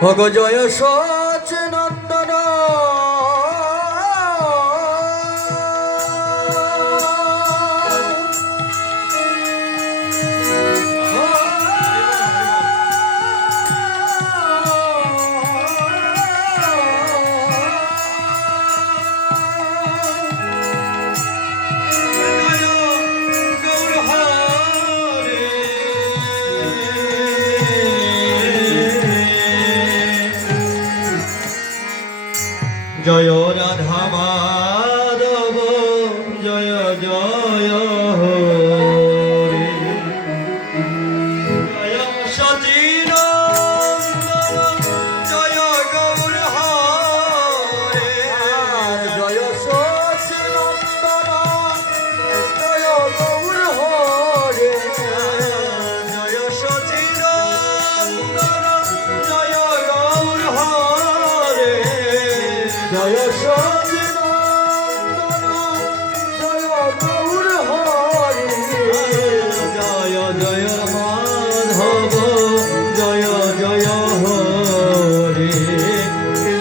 ভগ জয় সচিনন্দন জয় রাধা মাধব জয় জয় হরি জয় সচিনন্দন জয় গৌর হরে জয় সচিনন্দন জয় গৌর হরে জয় সচিনন্দন জয় গৌর হরে জয় সচিনন্দন জয় গৌর হরে জয় জয় মাধব জয় জয় হরে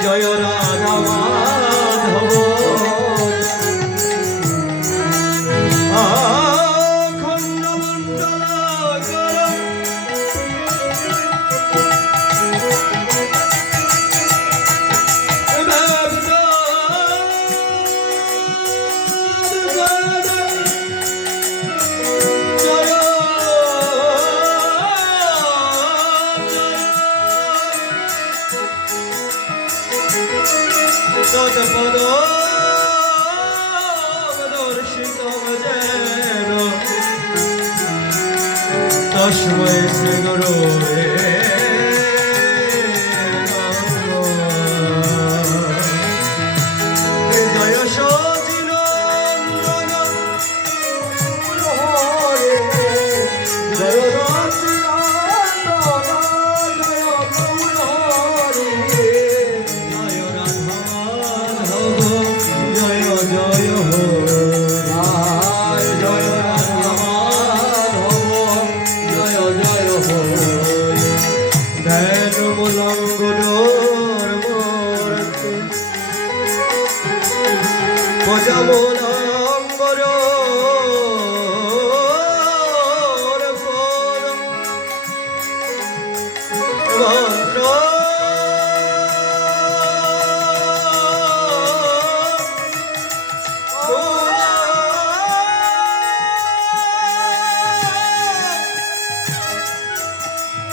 জয় রাধা মাধব আখণ্ড মণ্ডলাকার তৎপদ দর্শিত যেন তস্মৈ শ্রী গুরুবে জয় সচিনন্দন হরে জয় সচিনন্দন জয় গৌর হরে জয় রাধা মাধব জয় জয় হরি জয় রাধা মাধব জয় জয় হরে ধ্যান মূলঙ্গডোর মূর্তি ভজা মূলঙ্গর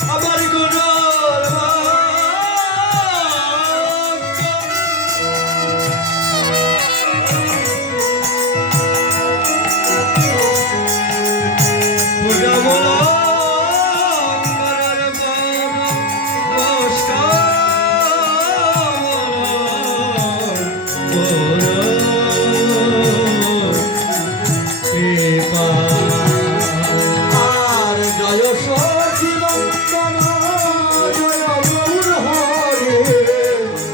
আমার গুণর আর জয় সচিনন্দন জয় গৌর হরে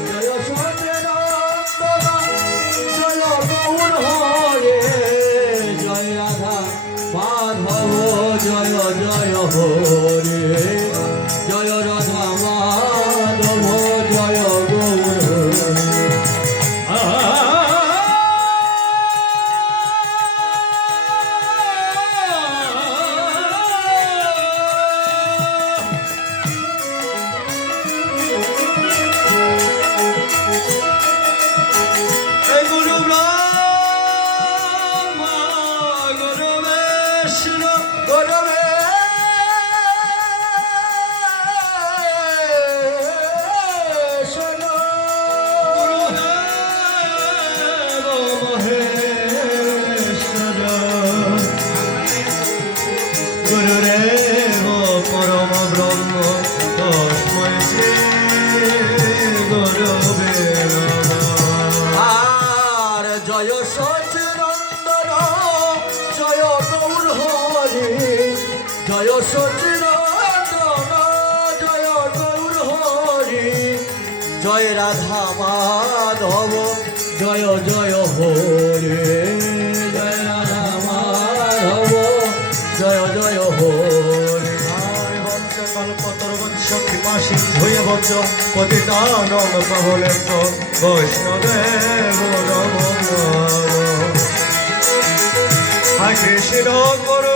জয় সচিনন্দন জয় গৌর হরে জয় রাধা মাধব জয় জয় হরে জয় রাধা মাধব জয় গৌর হরে গুরু ব্রহ্মা গুরু বিষ্ণু গৌরবে গুরুদেব মহেশ্বর গুরুদেব পরম ব্রহ্ম তস্মৈ শ্রী গুরবে নমঃ আর জয় সচিনন্দন জয় গৌর হরে জয় সচিনন্দন জয় গৌর হরে জয় রাধা মাধব জয় জয় হরে জয় রাধা মাধব জয় জয় হরে কল্পতরুবৎস কৃপা সিন্ধুয় বঞ্চ পতিতানং পাবনেভ্য বৈষ্ণবেব নমঃ। হরে কৃষ্ণ গুরু